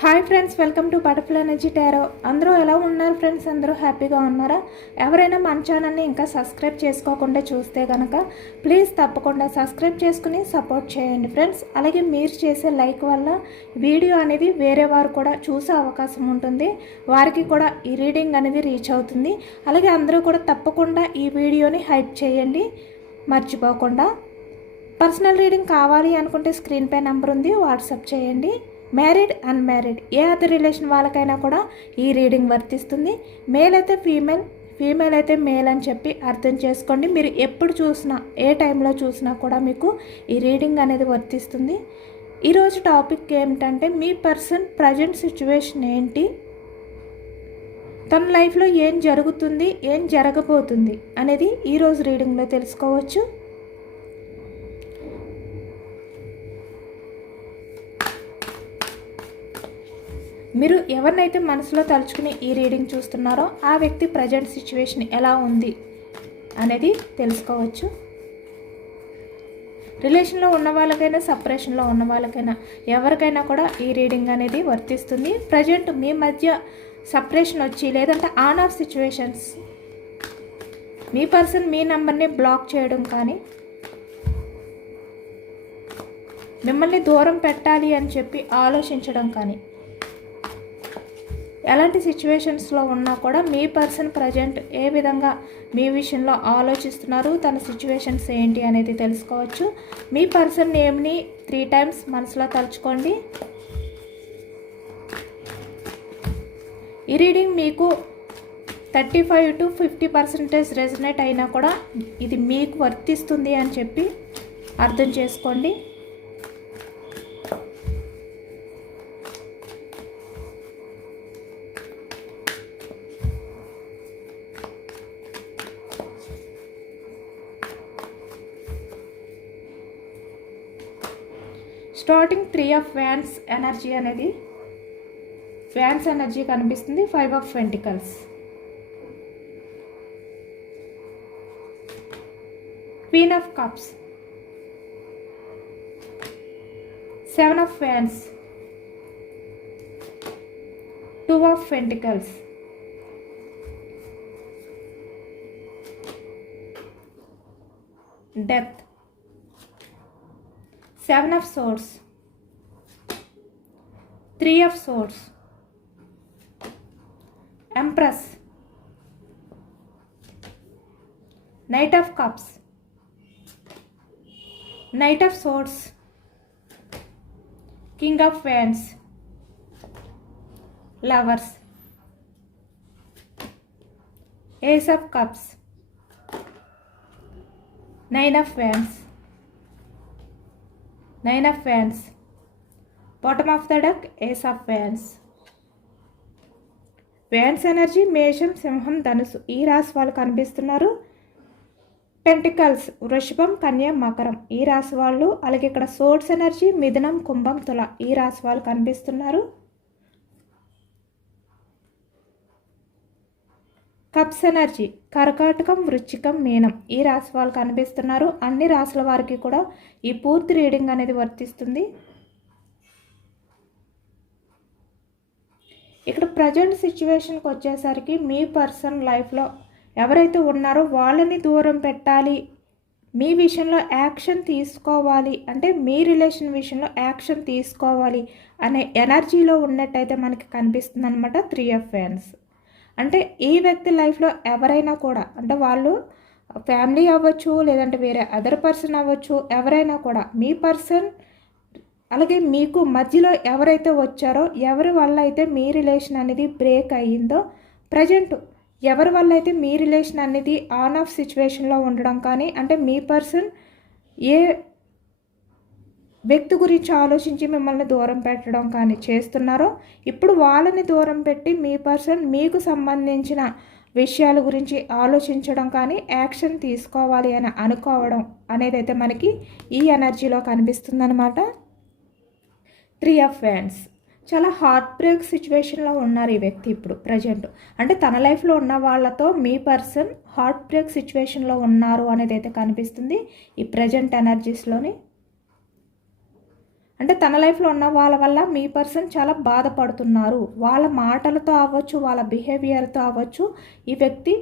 Hi friends welcome to butterfly energy tarot. అందరూ ఎలా ఉన్నారు ఫ్రెండ్స్? అందరూ హ్యాపీగా ఉన్నారా? ఎవరైనా మన ఛానల్ని ఇంకా సబ్స్క్రైబ్ చేసుకోకుండా చూస్తే కనుక ప్లీజ్ తప్పకుండా సబ్స్క్రైబ్ చేసుకుని సపోర్ట్ చేయండి ఫ్రెండ్స్. అలాగే మీరు చేసే లైక్ వల్ల వీడియో అనేది వేరే వారు కూడా చూసే అవకాశం ఉంటుంది. వారికి కూడా ఈ రీడింగ్ అనేది రీచ్ అవుతుంది. అలాగే అందరూ కూడా తప్పకుండా ఈ వీడియోని హైప్ చేయండి. మర్చిపోకుండా. పర్సనల్ రీడింగ్ కావాలి అనుకుంటే స్క్రీన్ పే నెంబర్ ఉంది. వాట్సాప్ చేయండి. Married unmarried a other relation వాళ్ళకైనా కూడా ఈ రీడింగ్ వర్తిస్తుంది. మేల్ అయితే ఫీమేల్ ఫీమేల్ అయితే మేల్ అని చెప్పి అర్థం చేసుకోండి. మీరు ఎప్పుడు చూసినా ఏ టైంలో చూసినా కూడా మీకు ఈ రీడింగ్ అనేది వర్తిస్తుంది. ఈరోజు టాపిక్ ఏమిటంటే మీ పర్సన్ ప్రజెంట్ సిచ్యువేషన్ ఏంటి? తన లైఫ్లో ఏం జరుగుతుంది ఏం జరగబోతుంది అనేది ఈరోజు రీడింగ్లో తెలుసుకోవచ్చు. మీరు ఎవరినైతే మనసులో తలుచుకుని ఈ రీడింగ్ చూస్తున్నారో ఆ వ్యక్తి ప్రజెంట్ సిచ్యువేషన్ ఎలా ఉంది అనేది తెలుసుకోవచ్చు. రిలేషన్లో ఉన్న వాళ్ళకైనా సపరేషన్లో ఉన్న వాళ్ళకైనా ఎవరికైనా కూడా ఈ రీడింగ్ అనేది వర్తిస్తుంది. ప్రజెంట్ మీ మధ్య సపరేషన్ వచ్చి లేదంటే ఆన్ ఆఫ్ సిచ్యువేషన్స్ మీ పర్సన్ మీ నెంబర్ని బ్లాక్ చేయడం కానీ మిమ్మల్ని దూరం పెట్టాలి అని చెప్పి ఆలోచించడం కానీ ఎలాంటి సిచ్యువేషన్స్లో ఉన్నా కూడా మీ పర్సన్ ప్రజెంట్ ఏ విధంగా మీ విషయంలో ఆలోచిస్తున్నారు తన సిచ్యువేషన్స్ ఏంటి అనేది తెలుసుకోవచ్చు. మీ పర్సన్ నేమ్ని త్రీ టైమ్స్ మనసులో తలుచుకోండి. ఈ రీడింగ్ మీకు thirty five to fifty percentage resonate అయినా కూడా ఇది మీకు వర్తిస్తుంది అని చెప్పి అర్థం చేసుకోండి. Starting three of wands energy అనేది వ్యాన్స్ ఎనర్జీ కనిపిస్తుంది five of pentacles queen of cups. Seven of wands two of pentacles death seven of swords. Three of swords. Empress. Knight of cups. Knight of swords. King of wands. Lovers. Ace of cups. Nine of wands nine of fans bottom of the duck ace of fans vans energy మేషం సింహం ధనుసు ఈ రాశి వాళ్ళు కనిపిస్తున్నారు. Pentacles వృషభం కన్య మకరం. ఈ రాశి వాళ్ళు అలాగే ఇక్కడ సోర్స్ ఎనర్జీ మిథునం కుంభం తుల ఈ రాశి వాళ్ళు కనిపిస్తున్నారు. కప్స్ ఎనర్జీ కర్కాటకం వృచ్చికం మీనం ఈ రాశి వాళ్ళు కనిపిస్తున్నారు. అన్ని రాశుల వారికి కూడా ఈ పూర్తి రీడింగ్ అనేది వర్తిస్తుంది. ఇక్కడ ప్రజెంట్ సిచ్యువేషన్కి వచ్చేసరికి మీ పర్సన్ లైఫ్లో ఎవరైతే ఉన్నారో వాళ్ళని దూరం పెట్టాలి మీ విషయంలో యాక్షన్ తీసుకోవాలి అంటే మీ రిలేషన్ విషయంలో యాక్షన్ తీసుకోవాలి అనే ఎనర్జీలో ఉన్నట్టయితే మనకి కనిపిస్తుంది అనమాట త్రీ ఆఫ్ ఫ్యాన్స్ అంటే ఈ వ్యక్తి లైఫ్లో ఎవరైనా కూడా అంటే వాళ్ళు ఫ్యామిలీ అవ్వచ్చు లేదంటే వేరే అదర్ పర్సన్ అవ్వచ్చు ఎవరైనా కూడా మీ పర్సన్ అలాగే మీకు మధ్యలో ఎవరైతే వచ్చారో ఎవరి వల్ల అయితే మీ రిలేషన్ అనేది బ్రేక్ అయ్యిందో ప్రజెంట్ ఎవరి వల్ల అయితే మీ రిలేషన్ అనేది ఆన్ ఆఫ్ సిచ్యువేషన్లో ఉండడం కానీ అంటే మీ పర్సన్ ఏ వ్యక్తి గురించి ఆలోచించి మిమ్మల్ని దూరం పెట్టడం కానీ చేస్తున్నారో ఇప్పుడు వాళ్ళని దూరం పెట్టి మీ పర్సన్ మీకు సంబంధించిన విషయాల గురించి ఆలోచించడం కానీ యాక్షన్ తీసుకోవాలి అని అనుకోవడం అనేది అయితే మనకి ఈ ఎనర్జీలో కనిపిస్తుందన్నమాట. త్రీ ఆఫ్ ఫ్యాన్స్ చాలా హార్ట్ బ్రేక్ సిచ్యువేషన్లో ఉన్నారు ఈ వ్యక్తి ఇప్పుడు ప్రజెంట్ అంటే తన లైఫ్లో ఉన్న వాళ్ళతో మీ పర్సన్ హార్ట్ బ్రేక్ సిచ్యువేషన్లో ఉన్నారు అనేది అయితే కనిపిస్తుంది ఈ ప్రజెంట్ ఎనర్జీస్లోని అంటే తన లైఫ్లో ఉన్న వాళ్ళ వల్ల మీ పర్సన్ చాలా బాధపడుతున్నారు. వాళ్ళ మాటలతో అవ్వచ్చు వాళ్ళ బిహేవియర్తో అవ్వచ్చు ఈ వ్యక్తి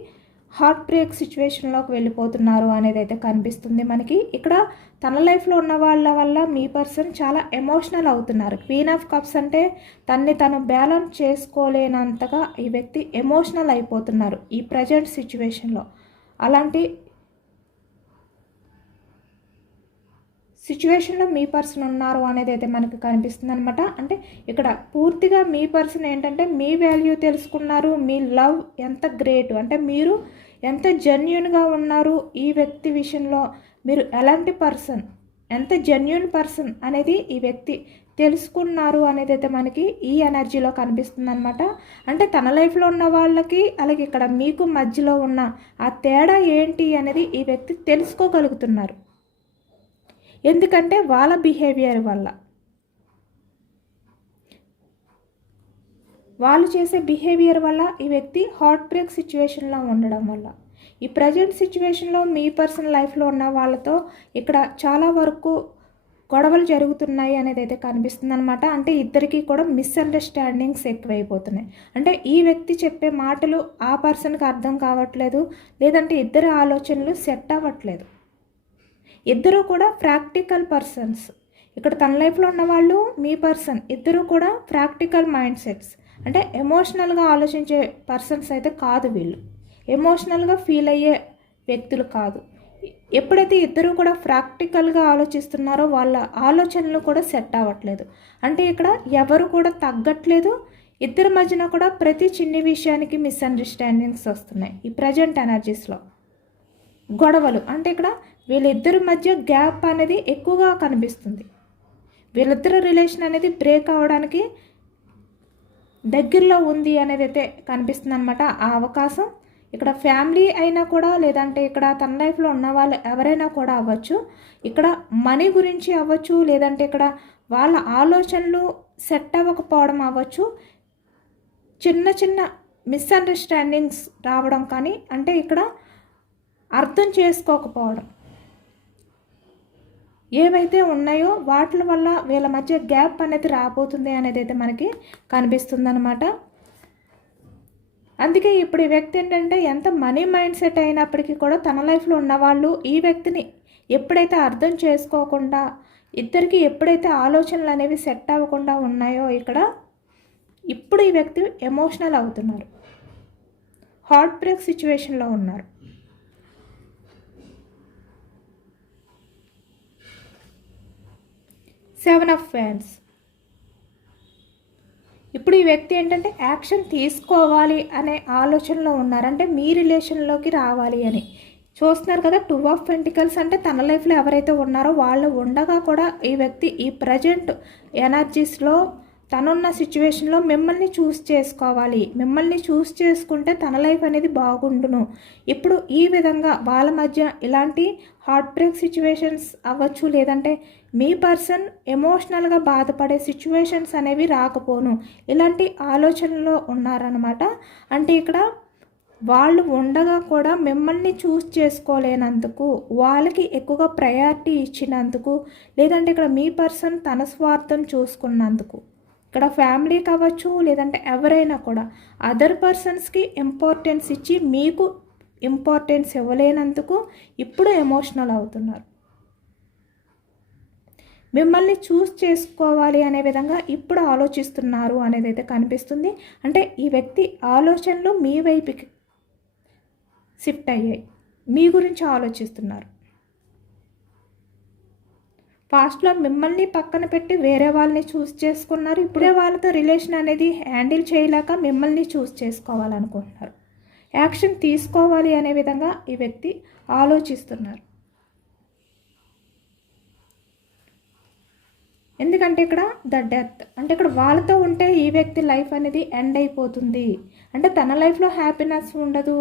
హార్ట్ బ్రేక్ సిచ్యువేషన్లోకి వెళ్ళిపోతున్నారు అనేది అయితే కనిపిస్తుంది మనకి. ఇక్కడ తన లైఫ్లో ఉన్న వాళ్ళ వల్ల మీ పర్సన్ చాలా ఎమోషనల్ అవుతున్నారు. క్వీన్ ఆఫ్ కప్స్ అంటే తన్ని తను బ్యాలెన్స్ చేసుకోలేనంతగా ఈ వ్యక్తి ఎమోషనల్ అయిపోతున్నారు ఈ ప్రజెంట్ సిచ్యువేషన్లో అలాంటి సిచ్యువేషన్లో మీ పర్సన్ ఉన్నారు అనేది అయితే మనకు కనిపిస్తుంది అనమాట అంటే ఇక్కడ పూర్తిగా మీ పర్సన్ ఏంటంటే మీ వాల్యూ తెలుసుకున్నారు మీ లవ్ ఎంత గ్రేట్ అంటే మీరు ఎంత జెన్యున్గా ఉన్నారు ఈ వ్యక్తి విషయంలో మీరు ఎలాంటి పర్సన్ ఎంత జెన్యున్ పర్సన్ అనేది ఈ వ్యక్తి తెలుసుకున్నారు అనేది అయితే మనకి ఈ ఎనర్జీలో కనిపిస్తుంది అనమాట అంటే తన లైఫ్లో ఉన్న వాళ్ళకి అలాగే ఇక్కడ మీకు మధ్యలో ఉన్న ఆ తేడా ఏంటి అనేది ఈ వ్యక్తి తెలుసుకోగలుగుతున్నారు. ఎందుకంటే వాళ్ళ బిహేవియర్ వల్ల. వాళ్ళు చేసే బిహేవియర్ వల్ల ఈ వ్యక్తి హార్ట్ బ్రేక్ సిచ్యువేషన్లో ఉండడం వల్ల. ఈ ప్రజెంట్ సిచ్యువేషన్లో మీ పర్సనల్ లైఫ్లో ఉన్న వాళ్ళతో ఇక్కడ చాలా వరకు గొడవలు జరుగుతున్నాయి అనేది అయితే కనిపిస్తుంది అనమాట అంటే ఇద్దరికీ కూడా మిస్అండర్స్టాండింగ్స్ ఎక్కువైపోతున్నాయి. అంటే ఈ వ్యక్తి చెప్పే మాటలు ఆ పర్సన్కి అర్థం కావట్లేదు. లేదంటే ఇద్దరి ఆలోచనలు సెట్ అవ్వట్లేదు. ఇద్దరూ కూడా ప్రాక్టికల్ పర్సన్స్. ఇక్కడ తన లైఫ్లో ఉన్న వాళ్ళు మీ పర్సన్. ఇద్దరూ కూడా ప్రాక్టికల్ మైండ్ సెట్స్. అంటే ఎమోషనల్గా ఆలోచించే పర్సన్స్ అయితే కాదు వీళ్ళు. ఎమోషనల్గా ఫీల్ అయ్యే వ్యక్తులు కాదు. ఎప్పుడైతే ఇద్దరు కూడా ప్రాక్టికల్గా ఆలోచిస్తున్నారో వాళ్ళ ఆలోచనలు కూడా సెట్ అవ్వట్లేదు. అంటే ఇక్కడ ఎవరు కూడా తగ్గట్లేదు. ఇద్దరి మధ్యన కూడా ప్రతి చిన్ని విషయానికి మిస్అండర్స్టాండింగ్స్ వస్తున్నాయి ఈ ప్రజెంట్ ఎనర్జీస్లో గొడవలు. అంటే ఇక్కడ వీళ్ళిద్దరి మధ్య గ్యాప్ అనేది ఎక్కువగా కనిపిస్తుంది. వీళ్ళిద్దరి రిలేషన్ అనేది బ్రేక్ అవ్వడానికి దగ్గరలో ఉంది అనేది అయితే కనిపిస్తుంది అనమాట ఆ అవకాశం ఇక్కడ ఫ్యామిలీ అయినా కూడా లేదంటే ఇక్కడ తన లైఫ్లో ఉన్న వాళ్ళు ఎవరైనా కూడా అవ్వచ్చు. ఇక్కడ మనీ గురించి అవ్వచ్చు లేదంటే ఇక్కడ వాళ్ళ ఆలోచనలు సెట్ అవ్వకపోవడం అవ్వచ్చు. చిన్న చిన్న మిస్అండర్స్టాండింగ్స్ రావడం కానీ అంటే ఇక్కడ అర్థం చేసుకోకపోవడం. ఏవైతే ఉన్నాయో వాటి వల్ల వీళ్ళ మధ్య గ్యాప్ అనేది రాబోతుంది అనేది అయితే మనకి కనిపిస్తుంది అనమాట అందుకే ఇప్పుడు ఈ వ్యక్తి ఏంటంటే ఎంత మనీ మైండ్ సెట్ అయినప్పటికీ కూడా తన లైఫ్లో ఉన్నవాళ్ళు ఈ వ్యక్తిని ఎప్పుడైతే అర్థం చేసుకోకుండా ఇద్దరికి ఎప్పుడైతే ఆలోచనలు అనేవి సెట్ అవ్వకుండా ఉన్నాయో ఇక్కడ ఇప్పుడు ఈ వ్యక్తి ఎమోషనల్ అవుతున్నారు. హార్ట్ బ్రేక్ సిచ్యువేషన్లో ఉన్నారు. సెవెన్ ఆఫ్ ఫ్యాన్స్. ఇప్పుడు ఈ వ్యక్తి ఏంటంటే యాక్షన్ తీసుకోవాలి అనే ఆలోచనలో ఉన్నారు. అంటే మీ రిలేషన్లోకి రావాలి అని. చూస్తున్నారు కదా టూ ఆఫ్ పెంటికల్స్ అంటే తన లైఫ్లో ఎవరైతే ఉన్నారో వాళ్ళు ఉండగా కూడా ఈ వ్యక్తి ఈ ప్రజెంట్ ఎనర్జీస్లో తనున్న సిచ్యువేషన్లో మిమ్మల్ని చూస్ చేసుకోవాలి. మిమ్మల్ని చూస్ చేసుకుంటే తన లైఫ్ అనేది బాగుండును. ఇప్పుడు ఈ విధంగా వాళ్ళ మధ్య ఇలాంటి హార్ట్ బ్రేక్ సిచ్యువేషన్స్ అవ్వచ్చు లేదంటే మీ పర్సన్ ఎమోషనల్గా బాధపడే సిచ్యువేషన్స్ అనేవి రాకపోను. ఇలాంటి ఆలోచనలో ఉన్నారనమాట అంటే ఇక్కడ వాళ్ళు ఉండగా కూడా మిమ్మల్ని చూస్ చేసుకోలేనందుకు వాళ్ళకి ఎక్కువగా ప్రయారిటీ ఇచ్చినందుకు లేదంటే ఇక్కడ మీ పర్సన్ తన స్వార్థం చూసుకున్నందుకు. ఇక్కడ ఫ్యామిలీ కావచ్చు లేదంటే ఎవరైనా కూడా అదర్ పర్సన్స్కి ఇంపార్టెన్స్ ఇచ్చి మీకు ఇంపార్టెన్స్ ఇవ్వలేనందుకు ఇప్పుడు ఎమోషనల్ అవుతున్నారు. మిమ్మల్ని చూస్ చేసుకోవాలి అనే విధంగా ఇప్పుడు ఆలోచిస్తున్నారు అనేది అయితే కనిపిస్తుంది. అంటే ఈ వ్యక్తి ఆలోచనలు మీ వైపుకి షిఫ్ట్ అయ్యాయి. మీ గురించి ఆలోచిస్తున్నారు. పాస్ట్లో మిమ్మల్ని పక్కన పెట్టి వేరే వాళ్ళని చూస్ చేసుకున్నారు. ఇప్పుడే వాళ్ళతో రిలేషన్ అనేది హ్యాండిల్ చేయలేక మిమ్మల్ని చూస్ చేసుకోవాలనుకుంటున్నారు. యాక్షన్ తీసుకోవాలి అనే విధంగా ఈ వ్యక్తి ఆలోచిస్తున్నారు. ఎందుకంటే ఇక్కడ ద డెత్. అంటే ఇక్కడ వాళ్ళతో ఉంటే ఈ వ్యక్తి లైఫ్ అనేది ఎండ్ అయిపోతుంది. అంటే తన లైఫ్లో హ్యాపీనెస్ ఉండదు.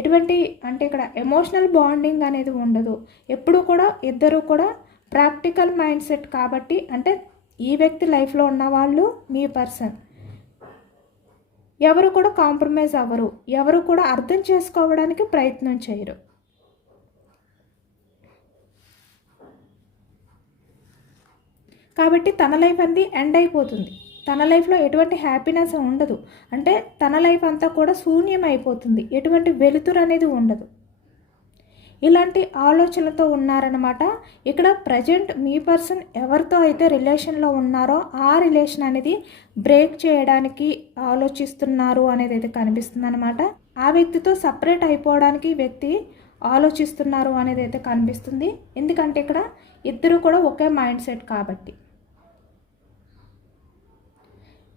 ఎటువంటి అంటే ఇక్కడ ఎమోషనల్ బాండింగ్ అనేది ఉండదు. ఎప్పుడు కూడా ఇద్దరు కూడా ప్రాక్టికల్ మైండ్ సెట్ కాబట్టి అంటే ఈ వ్యక్తి లైఫ్లో ఉన్న వాళ్ళు మీ పర్సన్. ఎవరు కూడా కాంప్రమైజ్ అవ్వరు. ఎవరు కూడా అర్థం చేసుకోవడానికి ప్రయత్నం చేయరు. కాబట్టి తన లైఫ్ అనేది ఎండ్ అయిపోతుంది. తన లైఫ్లో ఎటువంటి హ్యాపీనెస్ ఉండదు. అంటే తన లైఫ్ అంతా కూడా శూన్యం అయిపోతుంది. ఎటువంటి వెలుతురు అనేది ఉండదు. ఇలాంటి ఆలోచనలతో ఉన్నారనమాట ఇక్కడ ప్రజెంట్ మీ పర్సన్ ఎవరితో అయితే రిలేషన్లో ఉన్నారో ఆ రిలేషన్ అనేది బ్రేక్ చేయడానికి ఆలోచిస్తున్నారు అనేది అయితే కనిపిస్తుంది అనమాట ఆ వ్యక్తితో సపరేట్ అయిపోవడానికి వ్యక్తి ఆలోచిస్తున్నారు అనేది అయితే కనిపిస్తుంది. ఎందుకంటే ఇక్కడ ఇద్దరు కూడా ఒకే మైండ్ సెట్ కాబట్టి.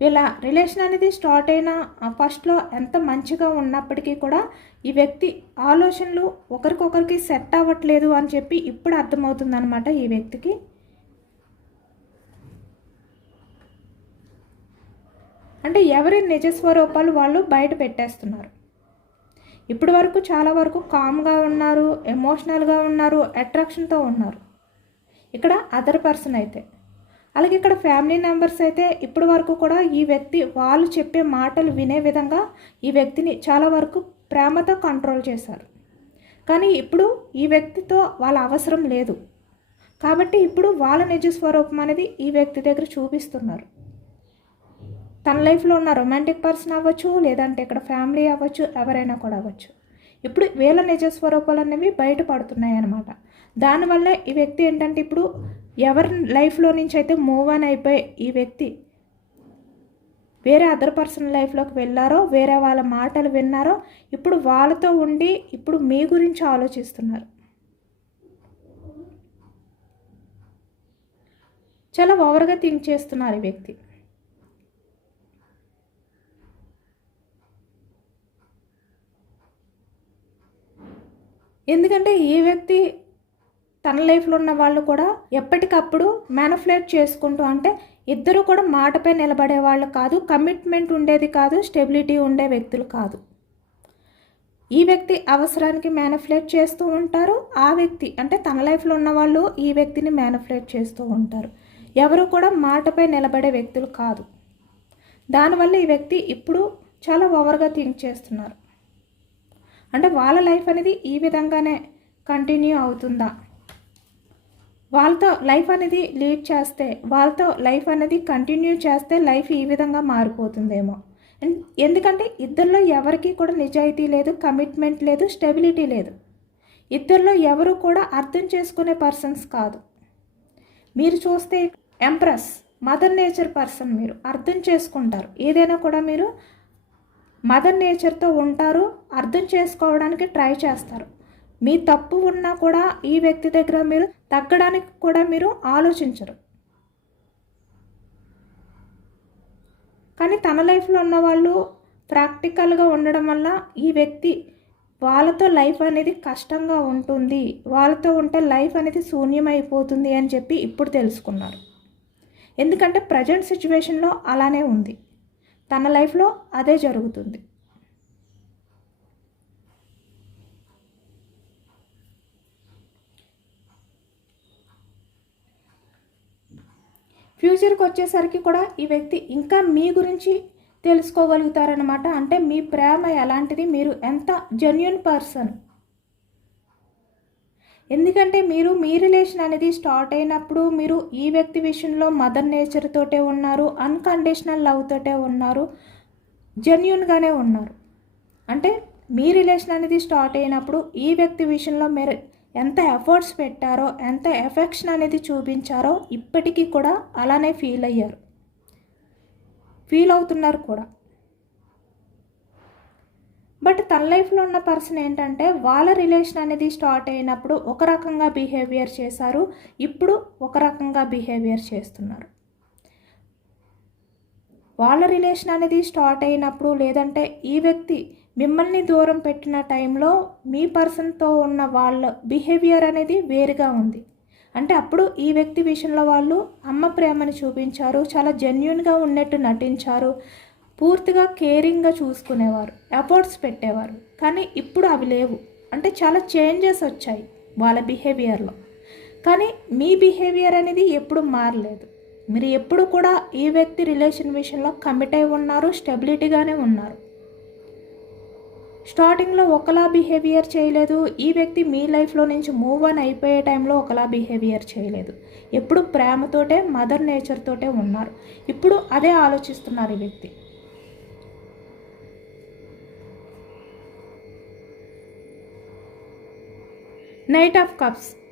ఇలా రిలేషన్ అనేది స్టార్ట్ అయిన ఫస్ట్లో ఎంత మంచిగా ఉన్నప్పటికీ కూడా ఈ వ్యక్తి ఆలోచనలు ఒకరికొకరికి సెట్ అవ్వట్లేదు అని చెప్పి ఇప్పుడు అర్థమవుతుంది అనమాట ఈ వ్యక్తికి. అంటే ఎవరి నిజ స్వరూపాలు వాళ్ళు బయట పెట్టేస్తున్నారు. ఇప్పటి వరకు చాలా వరకు కామ్గా ఉన్నారు ఎమోషనల్గా ఉన్నారు అట్రాక్షన్తో ఉన్నారు. ఇక్కడ అదర్ పర్సన్ అయితే. అలాగే ఇక్కడ ఫ్యామిలీ మెంబర్స్ అయితే ఇప్పటి వరకు కూడా ఈ వ్యక్తి వాళ్ళు చెప్పే మాటలు వినే విధంగా ఈ వ్యక్తిని చాలా వరకు ప్రేమతో కంట్రోల్ చేశారు. కానీ ఇప్పుడు ఈ వ్యక్తితో వాళ్ళ అవసరం లేదు. కాబట్టి ఇప్పుడు వాళ్ళ నిజ స్వరూపం అనేది ఈ వ్యక్తి దగ్గర చూపిస్తున్నారు. తన లైఫ్లో ఉన్న రొమాంటిక్ పర్సన్ అవ్వచ్చు లేదంటే ఇక్కడ ఫ్యామిలీ అవ్వచ్చు ఎవరైనా కూడా అవ్వచ్చు. ఇప్పుడు వీళ్ళ నిజ స్వరూపాలు అనేవి బయటపడుతున్నాయి అన్నమాట దానివల్ల ఈ వ్యక్తి ఏంటంటే ఇప్పుడు ఎవరి లైఫ్లో నుంచి అయితే మూవ్ ఆన్ అయిపోయి ఈ వ్యక్తి వేరే అదర్ పర్సన్ లైఫ్లోకి వెళ్ళారో వేరే వాళ్ళ మాటలు విన్నారో ఇప్పుడు వాళ్ళతో ఉండి ఇప్పుడు మీ గురించి ఆలోచిస్తున్నారు. చాలా ఓవర్గా థింక్ చేస్తున్నారు ఈ వ్యక్తి. ఎందుకంటే ఈ వ్యక్తి తన లైఫ్లో ఉన్న వాళ్ళు కూడా ఎప్పటికప్పుడు మ్యానుఫ్లేట్ చేసుకుంటూ అంటే ఇద్దరు కూడా మాటపై నిలబడే వాళ్ళు కాదు కమిట్మెంట్ ఉండేది కాదు స్టెబిలిటీ ఉండే వ్యక్తులు కాదు. ఈ వ్యక్తి అవసరానికి మ్యానుఫ్లేట్ చేస్తూ ఉంటారు ఆ వ్యక్తి అంటే తన లైఫ్లో ఉన్న వాళ్ళు ఈ వ్యక్తిని మ్యానుఫ్లేట్ చేస్తూ ఉంటారు. ఎవరు కూడా మాటపై నిలబడే వ్యక్తులు కాదు. దానివల్ల ఈ వ్యక్తి ఇప్పుడు చాలా ఓవర్గా థింక్ చేస్తున్నారు. అంటే వాళ్ళ లైఫ్ అనేది ఈ విధంగానే కంటిన్యూ అవుతుందా? వాళ్ళతో లైఫ్ అనేది లీడ్ చేస్తే వాళ్ళతో లైఫ్ అనేది కంటిన్యూ చేస్తే లైఫ్ ఈ విధంగా మారిపోతుందేమో. ఎందుకంటే ఇద్దరిలో ఎవరికి కూడా నిజాయితీ లేదు కమిట్మెంట్ లేదు స్టెబిలిటీ లేదు. ఇద్దరిలో ఎవరు కూడా అర్థం చేసుకునే పర్సన్స్ కాదు. మీరు చూస్తే ఎంప్రెస్ మదర్ నేచర్ పర్సన్ మీరు అర్థం చేసుకుంటారు. ఏదైనా కూడా మీరు మదర్ నేచర్తో ఉంటారు అర్థం చేసుకోవడానికి ట్రై చేస్తారు. మీ తప్పు ఉన్నా కూడా ఈ వ్యక్తి దగ్గర మీరు తగ్గడానికి కూడా మీరు ఆలోచించరు. కానీ తన లైఫ్లో ఉన్న వాళ్ళు ప్రాక్టికల్గా ఉండడం వల్ల ఈ వ్యక్తి వాళ్ళతో లైఫ్ అనేది కష్టంగా ఉంటుంది. వాళ్ళతో ఉంటే లైఫ్ అనేది శూన్యమైపోతుంది అని చెప్పి ఇప్పుడు తెలుసుకున్నారు. ఎందుకంటే ప్రజెంట్ సిచ్యువేషన్లో అలానే ఉంది. తన లైఫ్లో అదే జరుగుతుంది. ఫ్యూచర్కి వచ్చేసరికి కూడా ఈ వ్యక్తి ఇంకా మీ గురించి తెలుసుకోగలుగుతారనమాట అంటే మీ ప్రేమ ఎలాంటిది? మీరు ఎంత జెన్యున్ పర్సన్ ఎందుకంటే మీరు మీ రిలేషన్ అనేది స్టార్ట్ అయినప్పుడు మీరు ఈ వ్యక్తి విషయంలో మదర్ నేచర్ తోటే ఉన్నారు అన్కండిషనల్ లవ్ తోటే ఉన్నారు జెన్యున్గానే ఉన్నారు. అంటే మీ రిలేషన్ అనేది స్టార్ట్ అయినప్పుడు ఈ వ్యక్తి విషయంలో మీరు ఎంత ఎఫర్ట్స్ పెట్టారో ఎంత ఎఫెక్షన్ అనేది చూపించారో ఇప్పటికీ కూడా అలానే ఫీల్ అయ్యారు. ఫీల్ అవుతున్నారు కూడా. బట్ తన లైఫ్లో ఉన్న పర్సన్ ఏంటంటే వాళ్ళ రిలేషన్ అనేది స్టార్ట్ అయినప్పుడు ఒక రకంగా బిహేవియర్ చేశారు ఇప్పుడు ఒక రకంగా బిహేవియర్ చేస్తున్నారు. వాళ్ళ రిలేషన్ అనేది స్టార్ట్ అయినప్పుడు లేదంటే ఈ వ్యక్తి మిమ్మల్ని దూరం పెట్టిన టైంలో మీ పర్సన్తో ఉన్న వాళ్ళ బిహేవియర్ అనేది వేరుగా ఉంది. అంటే అప్పుడు ఈ వ్యక్తి విషయంలో వాళ్ళు అమ్మ ప్రేమని చూపించారు చాలా జెన్యున్గా ఉన్నట్టు నటించారు పూర్తిగా కేరింగ్గా చూసుకునేవారు ఎఫర్ట్స్ పెట్టేవారు. కానీ ఇప్పుడు అవి లేవు. అంటే చాలా చేంజెస్ వచ్చాయి వాళ్ళ బిహేవియర్లో కానీ మీ బిహేవియర్ అనేది ఎప్పుడు మారలేదు. మీరు ఎప్పుడు కూడా ఈ వ్యక్తి రిలేషన్ విషయంలో కమిట్ అయి ఉన్నారు స్టెబిలిటీగానే ఉన్నారు. స్టార్టింగ్లో ఒకలా బిహేవియర్ చేయలేదు. ఈ వ్యక్తి మీ లైఫ్లో నుంచి మూవ్ ఆన్ అయిపోయే టైంలో ఒకలా బిహేవియర్ చేయలేదు. ఎప్పుడు ప్రేమతోటే మదర్ నేచర్ తోటే ఉన్నారు. ఇప్పుడు అదే ఆలోచిస్తున్నారు ఈ వ్యక్తి. Knight of cups.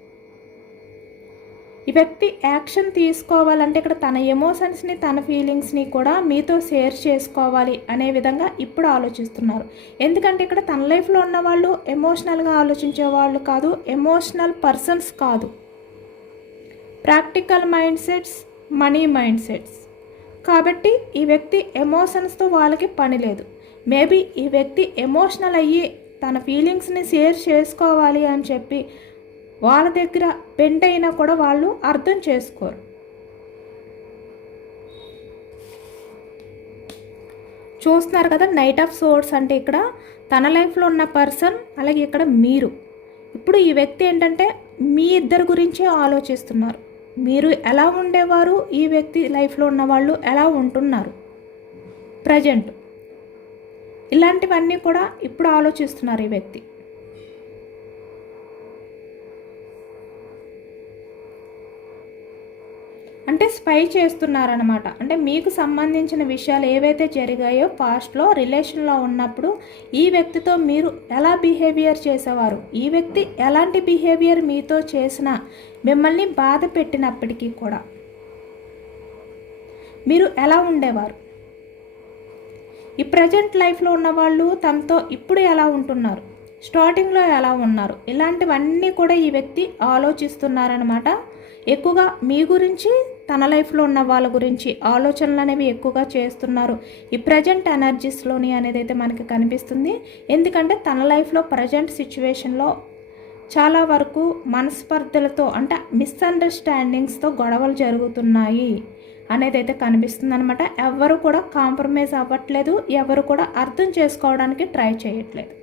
ఈ వ్యక్తి యాక్షన్ తీసుకోవాలంటే ఇక్కడ తన ఎమోషన్స్ని తన ఫీలింగ్స్ని కూడా మీతో షేర్ చేసుకోవాలి అనే విధంగా ఇప్పుడు ఆలోచిస్తున్నారు. ఎందుకంటే ఇక్కడ తన లైఫ్లో ఉన్న వాళ్ళు ఎమోషనల్గా ఆలోచించే వాళ్ళు కాదు ఎమోషనల్ పర్సన్స్ కాదు. Practical mind sets money mind sets కాబట్టి ఈ వ్యక్తి ఎమోషన్స్తో వాళ్ళకి పని లేదు. మేబీ ఈ వ్యక్తి ఎమోషనల్ అయ్యి తన ఫీలింగ్స్ని షేర్ చేసుకోవాలి అని చెప్పి వాళ్ళ దగ్గర పెండ్ అయినా కూడా వాళ్ళు అర్థం చేసుకోరు. చూస్తున్నారు కదా నైట్ ఆఫ్ సోర్స్ అంటే ఇక్కడ తన లైఫ్లో ఉన్న పర్సన్ అలాగే ఇక్కడ మీరు. ఇప్పుడు ఈ వ్యక్తి ఏంటంటే మీ ఇద్దరు గురించే ఆలోచిస్తున్నారు. మీరు ఎలా ఉండేవారు? ఈ వ్యక్తి లైఫ్లో ఉన్న వాళ్ళు ఎలా ఉంటున్నారు? ప్రజెంట్ ఇలాంటివన్నీ కూడా ఇప్పుడు ఆలోచిస్తున్నారు ఈ వ్యక్తి. అంటే స్పై చేస్తున్నారనమాట అంటే మీకు సంబంధించిన విషయాలు ఏవైతే జరిగాయో పాస్ట్లో రిలేషన్లో ఉన్నప్పుడు ఈ వ్యక్తితో మీరు ఎలా బిహేవియర్ చేసేవారు? ఈ వ్యక్తి ఎలాంటి బిహేవియర్ మీతో చేసినా మిమ్మల్ని బాధ పెట్టినప్పటికీ కూడా మీరు ఎలా ఉండేవారు? ఈ ప్రజెంట్ లైఫ్లో ఉన్న వాళ్ళు తమతో ఇప్పుడు ఎలా ఉంటున్నారు? స్టార్టింగ్లో ఎలా ఉన్నారు? ఇలాంటివన్నీ కూడా ఈ వ్యక్తి ఆలోచిస్తున్నారనమాట ఎక్కువగా మీ గురించి తన లైఫ్లో ఉన్న వాళ్ళ గురించి ఆలోచనలు అనేవి ఎక్కువగా చేస్తున్నారు. ఈ ప్రజెంట్ ఎనర్జీస్లోని అనేది అయితే మనకి కనిపిస్తుంది. ఎందుకంటే తన లైఫ్లో ప్రజెంట్ సిచ్యువేషన్లో చాలా వరకు మనస్పర్ధలతో అంటే మిస్అండర్స్టాండింగ్స్తో గొడవలు జరుగుతున్నాయి అనేది అయితే కనిపిస్తుంది అనమాట ఎవరు కూడా కాంప్రమైజ్ అవ్వట్లేదు. ఎవరు కూడా అర్థం చేసుకోవడానికి ట్రై చేయట్లేదు.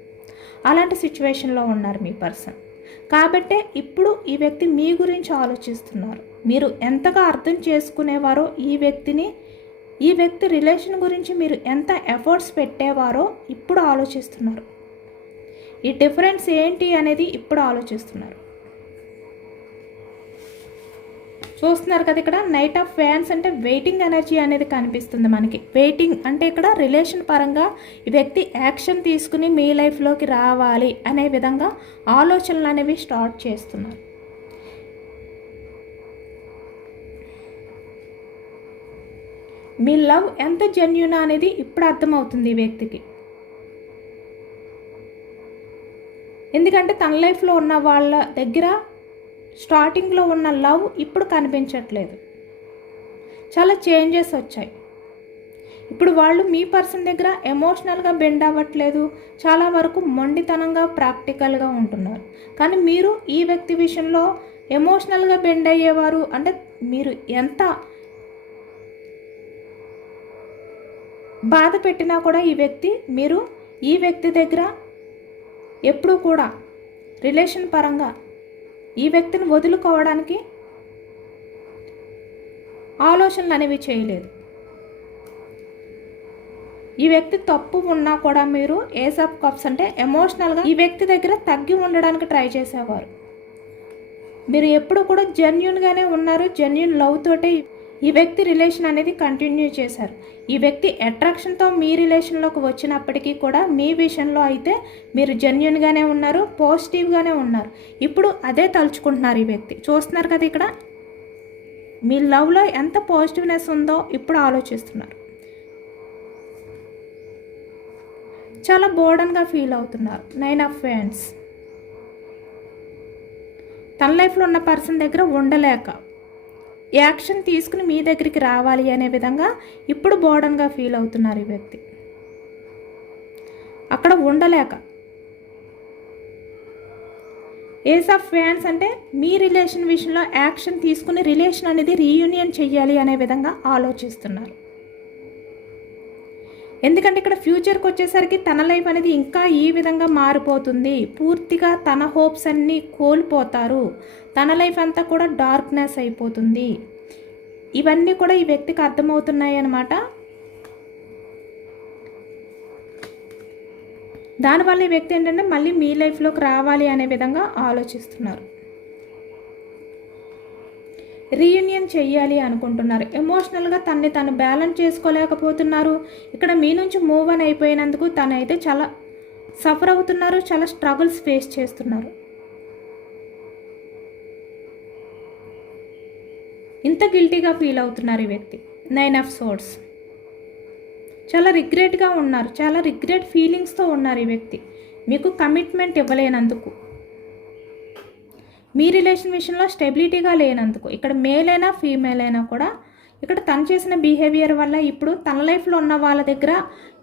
అలాంటి సిచ్యువేషన్లో ఉన్నారు మీ పర్సన్. కాబట్టే ఇప్పుడు ఈ వ్యక్తి మీ గురించి ఆలోచిస్తున్నారు. మీరు ఎంతగా అర్థం చేసుకునేవారో ఈ వ్యక్తిని ఈ వ్యక్తి రిలేషన్ గురించి మీరు ఎంత ఎఫర్ట్స్ పెట్టేవారో ఇప్పుడు ఆలోచిస్తున్నారు. ఈ డిఫరెన్స్ ఏంటి అనేది ఇప్పుడు ఆలోచిస్తున్నారు. చూస్తున్నారు కదా ఇక్కడ నైట్ ఆఫ్ ఫ్యాన్స్ అంటే వెయిటింగ్ ఎనర్జీ అనేది కనిపిస్తుంది మనకి. వెయిటింగ్ అంటే ఇక్కడ రిలేషన్ పరంగా ఈ వ్యక్తి యాక్షన్ తీసుకుని మీ లైఫ్లోకి రావాలి అనే విధంగా ఆలోచనలు అనేవి స్టార్ట్ చేస్తున్నారు. మీ లవ్ ఎంత జెన్యునా అనేది ఇప్పుడు అర్థమవుతుంది ఈ వ్యక్తికి. ఎందుకంటే తన లైఫ్లో ఉన్న వాళ్ళ దగ్గర స్టార్టింగ్లో ఉన్న లవ్ ఇప్పుడు కనిపించట్లేదు. చాలా చేంజెస్ వచ్చాయి. ఇప్పుడు వాళ్ళు మీ పర్సన్ దగ్గర ఎమోషనల్గా బెండ్ అవ్వట్లేదు. చాలా వరకు మొండితనంగా ప్రాక్టికల్గా ఉంటున్నారు. కానీ మీరు ఈ వ్యక్తి విషయంలో ఎమోషనల్గా బెండ్ అయ్యేవారు అంటే మీరు ఎంత బాధ పెట్టినా కూడా ఈ వ్యక్తి మీరు ఈ వ్యక్తి దగ్గర ఎప్పుడూ కూడా రిలేషన్ పరంగా ఈ వ్యక్తిని వదులుకోవడానికి ఆలోచనలు అనేవి చేయలేదు. ఈ వ్యక్తి తప్పు ఉన్నా కూడా మీరు ఏస్ ఆఫ్ కప్స్ అంటే ఎమోషనల్గా ఈ వ్యక్తి దగ్గర తగ్గి ఉండడానికి ట్రై చేసేవారు. మీరు ఎప్పుడు కూడా జెన్యున్గానే ఉన్నారు జెన్యున్ లవ్ తోటే ఈ వ్యక్తి రిలేషన్ అనేది కంటిన్యూ చేశారు. ఈ వ్యక్తి అట్రాక్షన్తో మీ రిలేషన్లోకి వచ్చినప్పటికీ కూడా మీ విషయంలో అయితే మీరు జెన్యున్గానే ఉన్నారు పాజిటివ్గానే ఉన్నారు. ఇప్పుడు అదే తలుచుకుంటున్నారు ఈ వ్యక్తి. చూస్తున్నారు కదా ఇక్కడ? మీ లవ్లో ఎంత పాజిటివ్నెస్ ఉందో ఇప్పుడు ఆలోచిస్తున్నారు. చాలా బోర్డన్గా ఫీల్ అవుతున్నారు. నైన్ ఆఫ్ ఫ్యాండ్స్ తన లైఫ్లో ఉన్న పర్సన్ దగ్గర ఉండలేక యాక్షన్ తీసుకుని మీ దగ్గరికి రావాలి అనే విధంగా ఇప్పుడు బోర్డన్గా ఫీల్ అవుతున్నారు ఈ వ్యక్తి. అక్కడ ఉండలేక. ఏస్ ఆఫ్ ఫ్యాన్స్ అంటే మీ రిలేషన్ విషయంలో యాక్షన్ తీసుకుని రిలేషన్ అనేది రీయూనియన్ చెయ్యాలి అనే విధంగా ఆలోచిస్తున్నారు. ఎందుకంటే ఇక్కడ ఫ్యూచర్కి వచ్చేసరికి తన లైఫ్ అనేది ఇంకా ఈ విధంగా మారిపోతుంది. పూర్తిగా తన హోప్స్ అన్నీ కోల్పోతారు. తన లైఫ్ అంతా కూడా డార్క్నెస్ అయిపోతుంది. ఇవన్నీ కూడా ఈ వ్యక్తికి అర్థమవుతున్నాయి అన్నమాట. దానివల్ల ఈ వ్యక్తి ఏంటంటే మళ్ళీ మీ లైఫ్లోకి రావాలి అనే విధంగా ఆలోచిస్తున్నారు. రీయూనియన్ చేయాలి అనుకుంటున్నారు. ఎమోషనల్గా తన్ని తను బ్యాలెన్స్ చేసుకోలేకపోతున్నారు. ఇక్కడ మీ నుంచి మూవ్ అని అయిపోయినందుకు తను అయితే చాలా సఫర్ అవుతున్నారు చాలా స్ట్రగుల్స్ ఫేస్ చేస్తున్నారు. ఇంత గిల్టీగా ఫీల్ అవుతున్నారు ఈ వ్యక్తి. నైన్ ఆఫ్ సోర్స్ చాలా రిగ్రెట్గా ఉన్నారు చాలా రిగ్రెట్ ఫీలింగ్స్తో ఉన్నారు ఈ వ్యక్తి. మీకు కమిట్మెంట్ ఇవ్వలేనందుకు. మీ రిలేషన్ విషయంలో స్టెబిలిటీగా లేనందుకు ఇక్కడ మేల్ అయినా ఫీమేల్ అయినా కూడా ఇక్కడ తను చేసిన బిహేవియర్ వల్ల ఇప్పుడు తన లైఫ్లో ఉన్న వాళ్ళ దగ్గర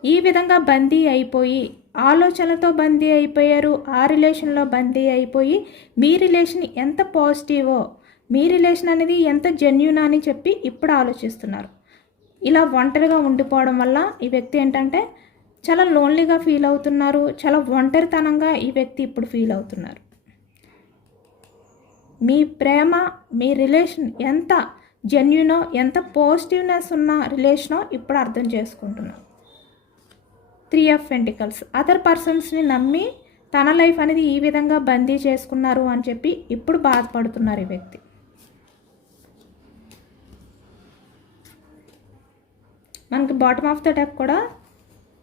ఈ విధంగా బందీ అయిపోయి ఆలోచనలతో బందీ అయిపోయారు ఆ రిలేషన్లో బందీ అయిపోయి మీ రిలేషన్ ఎంత పాజిటివో మీ రిలేషన్ అనేది ఎంత జెన్యున్ అని చెప్పి ఇప్పుడు ఆలోచిస్తున్నారు. ఇలా ఒంటరిగా ఉండిపోవడం వల్ల ఈ వ్యక్తి ఏంటంటే చాలా లోన్లీగా ఫీల్ అవుతున్నారు చాలా ఒంటరితనంగా ఈ వ్యక్తి ఇప్పుడు ఫీల్ అవుతున్నారు. మీ ప్రేమ మీ రిలేషన్ ఎంత జెన్యునో ఎంత పాజిటివ్నెస్ ఉన్న రిలేషనో ఇప్పుడు అర్థం చేసుకుంటున్నాం. త్రీ ఆఫ్ పెంటికల్స్ అదర్ పర్సన్స్ని నమ్మి తన లైఫ్ అనేది ఈ విధంగా బందీ చేసుకున్నారు అని చెప్పి ఇప్పుడు బాధపడుతున్నారు ఈ వ్యక్తి. మనకి బాటమ్ ఆఫ్ ద డెక్ కూడా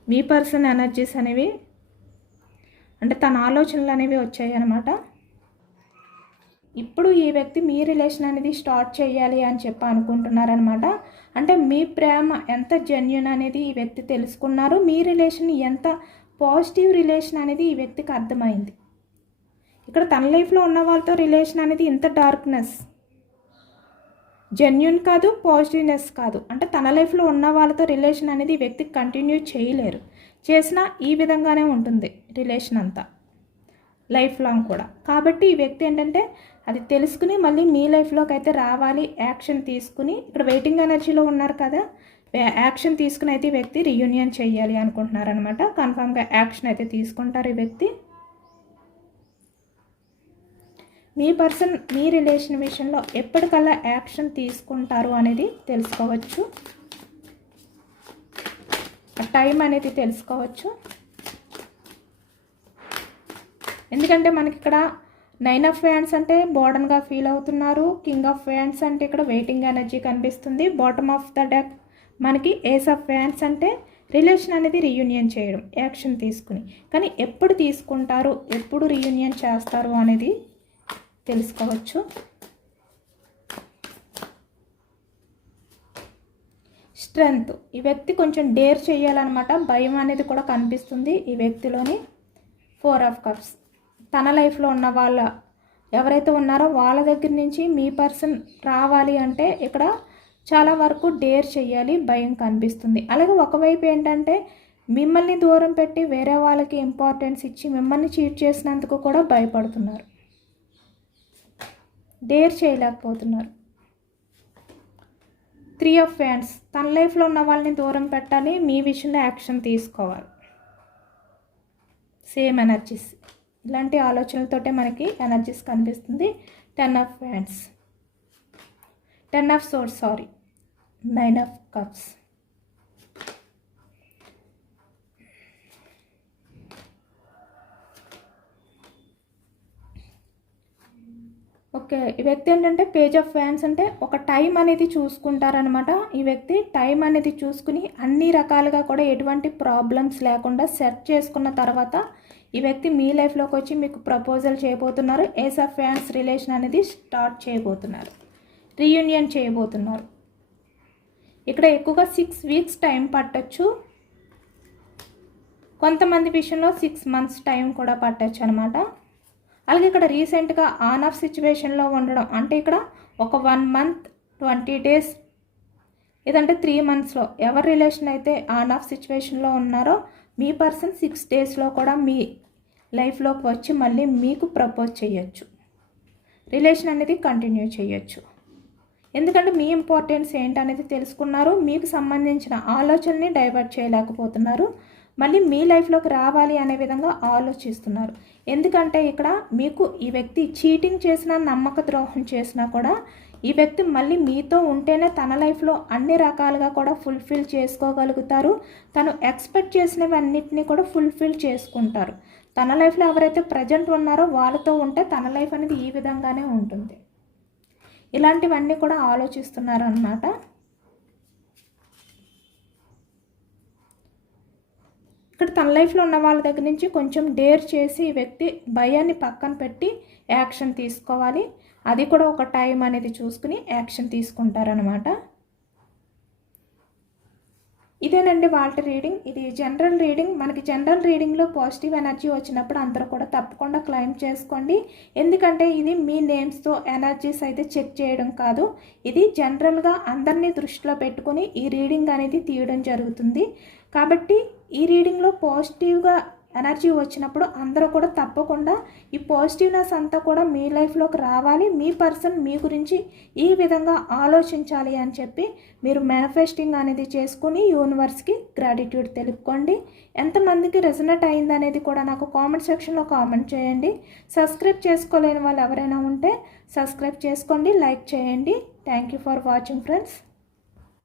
మీ పర్సన్ ఎనర్జీస్ అనేవి అంటే తన ఆలోచనలు అనేవి వచ్చాయి అన్నమాట ఇప్పుడు ఈ వ్యక్తి మీ రిలేషన్ అనేది స్టార్ట్ చేయాలి అని చెప్పి అనుకుంటున్నారనమాట అంటే మీ ప్రేమ ఎంత జెన్యున్ అనేది ఈ వ్యక్తి తెలుసుకున్నారు మీ రిలేషన్ ఎంత పాజిటివ్ రిలేషన్ అనేది ఈ వ్యక్తికి అర్థమైంది. ఇక్కడ తన లైఫ్లో ఉన్న వాళ్ళతో రిలేషన్ అనేది ఇంత డార్క్నెస్ జెన్యున్ కాదు పాజిటివ్నెస్ కాదు. అంటే తన లైఫ్లో ఉన్న వాళ్ళతో రిలేషన్ అనేది ఈ వ్యక్తి కంటిన్యూ చేయలేరు. చేసినా ఈ విధంగానే ఉంటుంది రిలేషన్ అంతా. లైఫ్ లాంగ్ కూడా. కాబట్టి ఈ వ్యక్తి ఏంటంటే అది తెలుసుకుని మళ్ళీ మీ లైఫ్లోకి అయితే రావాలి యాక్షన్ తీసుకుని. ఇక్కడ వెయిటింగ్ ఎనర్జీలో ఉన్నారు కదా యాక్షన్ తీసుకుని అయితే ఈ వ్యక్తి రియూనియన్ చేయాలి అనుకుంటున్నారనమాట కన్ఫామ్గా యాక్షన్ అయితే తీసుకుంటారు ఈ వ్యక్తి. మీ పర్సన్ మీ రిలేషన్ విషయంలో ఎప్పటికల్లా యాక్షన్ తీసుకుంటారు అనేది తెలుసుకోవచ్చు. టైం అనేది తెలుసుకోవచ్చు. ఎందుకంటే మనకి ఇక్కడ నైన్ ఆఫ్ ఫ్యాన్స్ అంటే బోర్డన్గా ఫీల్ అవుతున్నారు. కింగ్ ఆఫ్ ఫ్యాన్స్ అంటే ఇక్కడ వెయిటింగ్ ఎనర్జీ కనిపిస్తుంది. బాటమ్ ఆఫ్ ద డెక్ మనకి ఏస్ ఆఫ్ ఫ్యాన్స్ అంటే రిలేషన్ అనేది రీయూనియన్ చేయడం యాక్షన్ తీసుకుని. కానీ ఎప్పుడు తీసుకుంటారు ఎప్పుడు రీయూనియన్ చేస్తారు అనేది తెలుసుకోవచ్చు. స్ట్రెంగ్త్ ఈ వ్యక్తి కొంచెం డేర్ చేయాలన్నమాట. భయం అనేది కూడా కనిపిస్తుంది ఈ వ్యక్తిలోని. ఫోర్ ఆఫ్ కప్స్ తన లైఫ్లో ఉన్న వాళ్ళ ఎవరైతే ఉన్నారో వాళ్ళ దగ్గర నుంచి మీ పర్సన్ రావాలి అంటే ఇక్కడ చాలా వరకు డేర్ చేయాలి భయం కనిపిస్తుంది. అలాగే ఒకవైపు ఏంటంటే మిమ్మల్ని దూరం పెట్టి వేరే వాళ్ళకి ఇంపార్టెన్స్ ఇచ్చి మిమ్మల్ని చీట్ చేసినందుకు కూడా భయపడుతున్నారు. డేర్ చేయలేకపోతున్నారు. త్రీ ఆఫ్ ఫ్యాన్స్ తన లైఫ్లో ఉన్న వాళ్ళని దూరం పెట్టాలి మీ విషయంలో యాక్షన్ తీసుకోవాలి. Same energies. ఇలాంటి ఆలోచనలతోటే మనకి ఎనర్జీస్ కనిపిస్తుంది. Ten of fans ten of swords sorry nine of cups okay ఈ వ్యక్తి ఏంటంటే పేజ్ ఆఫ్ ఫ్యాన్స్ అంటే ఒక టైం అనేది చూసుకుంటారనమాట ఈ వ్యక్తి టైం అనేది చూసుకుని అన్ని రకాలుగా కూడా ఎటువంటి ప్రాబ్లమ్స్ లేకుండా సెర్చ్ చేసుకున్న తర్వాత ఈ వ్యక్తి మీ లైఫ్లోకి వచ్చి మీకు ప్రపోజల్ చేయబోతున్నారు. ఏస్ ఆఫ్ ఫ్యాన్స్ రిలేషన్ అనేది స్టార్ట్ చేయబోతున్నారు. రీయూనియన్ చేయబోతున్నారు. ఇక్కడ ఎక్కువగా సిక్స్ వీక్స్ టైం పట్టచ్చు. కొంతమంది విషయంలో సిక్స్ మంత్స్ టైం కూడా పట్టచ్చు అనమాట అలాగే ఇక్కడ రీసెంట్గా ఆన్ ఆఫ్ సిచ్యువేషన్లో ఉండడం అంటే ఇక్కడ ఒక వన్ మంత్ ట్వంటీ డేస్ ఇదంటే త్రీ మంత్స్లో ఎవరి రిలేషన్ అయితే ఆన్ ఆఫ్ సిచ్యువేషన్లో ఉన్నారో మీ పర్సన్ సిక్స్ డేస్లో కూడా మీ లైఫ్లోకి వచ్చి మళ్ళీ మీకు ప్రపోజ్ చేయొచ్చు. రిలేషన్ అనేది కంటిన్యూ చేయొచ్చు. ఎందుకంటే మీ ఇంపార్టెన్స్ ఏంటనేది తెలుసుకున్నారు మీకు సంబంధించిన ఆలోచనని డైవర్ట్ చేయలేకపోతున్నారు మళ్ళీ మీ లైఫ్లోకి రావాలి అనే విధంగా ఆలోచిస్తున్నారు. ఎందుకంటే ఇక్కడ మీకు ఈ వ్యక్తి చీటింగ్ చేసినా నమ్మక ద్రోహం చేసినా కూడా ఈ వ్యక్తి మళ్ళీ మీతో ఉంటేనే తన లైఫ్లో అన్ని రకాలుగా కూడా ఫుల్ఫిల్ చేసుకోగలుగుతారు. తను ఎక్స్పెక్ట్ చేసినవన్నిటిని కూడా ఫుల్ఫిల్ చేసుకుంటారు. తన లైఫ్లో ఎవరైతే ప్రజెంట్ ఉన్నారో వాళ్ళతో ఉంటే తన లైఫ్ అనేది ఈ విధంగానే ఉంటుంది. ఇలాంటివన్నీ కూడా ఆలోచిస్తున్నారు అన్నమాట ఇక్కడ తన లైఫ్లో ఉన్న వాళ్ళ దగ్గర నుంచి కొంచెం డేర్ చేసి ఈ వ్యక్తి భయాన్ని పక్కన పెట్టి యాక్షన్ తీసుకోవాలి. అది కూడా ఒక టైం అనేది చూసుకుని యాక్షన్ తీసుకుంటారనమాట ఇదేనండి వాళ్ళ రీడింగ్. ఇది జనరల్ రీడింగ్. మనకి జనరల్ రీడింగ్లో పాజిటివ్ ఎనర్జీ వచ్చినప్పుడు అందరూ కూడా తప్పకుండా క్లైమ్ చేసుకోండి. ఎందుకంటే ఇది మీ నేమ్స్తో ఎనర్జీస్ అయితే చెక్ చేయడం కాదు. ఇది జనరల్గా అందరినీ దృష్టిలో పెట్టుకొని ఈ రీడింగ్ అనేది తీయడం జరుగుతుంది. కాబట్టి ఈ రీడింగ్లో పాజిటివ్గా ఎనర్జీ వచ్చినప్పుడు అందరూ కూడా తప్పకుండా ఈ పాజిటివ్నెస్ అంతా కూడా మీ లైఫ్లోకి రావాలి. మీ పర్సన్ మీ గురించి ఈ విధంగా ఆలోచించాలి అని చెప్పి మీరు మేనిఫెస్టింగ్ అనేది చేసుకుని యూనివర్స్కి గ్రాటిట్యూడ్ తెలుపుకోండి. ఎంతమందికి రెజనెట్ అయింది అనేది కూడా నాకు కామెంట్ సెక్షన్లో కామెంట్ చేయండి. సబ్స్క్రైబ్ చేసుకోలేని వాళ్ళు ఎవరైనా ఉంటే సబ్స్క్రైబ్ చేసుకోండి లైక్ చేయండి. Thank you for watching friends.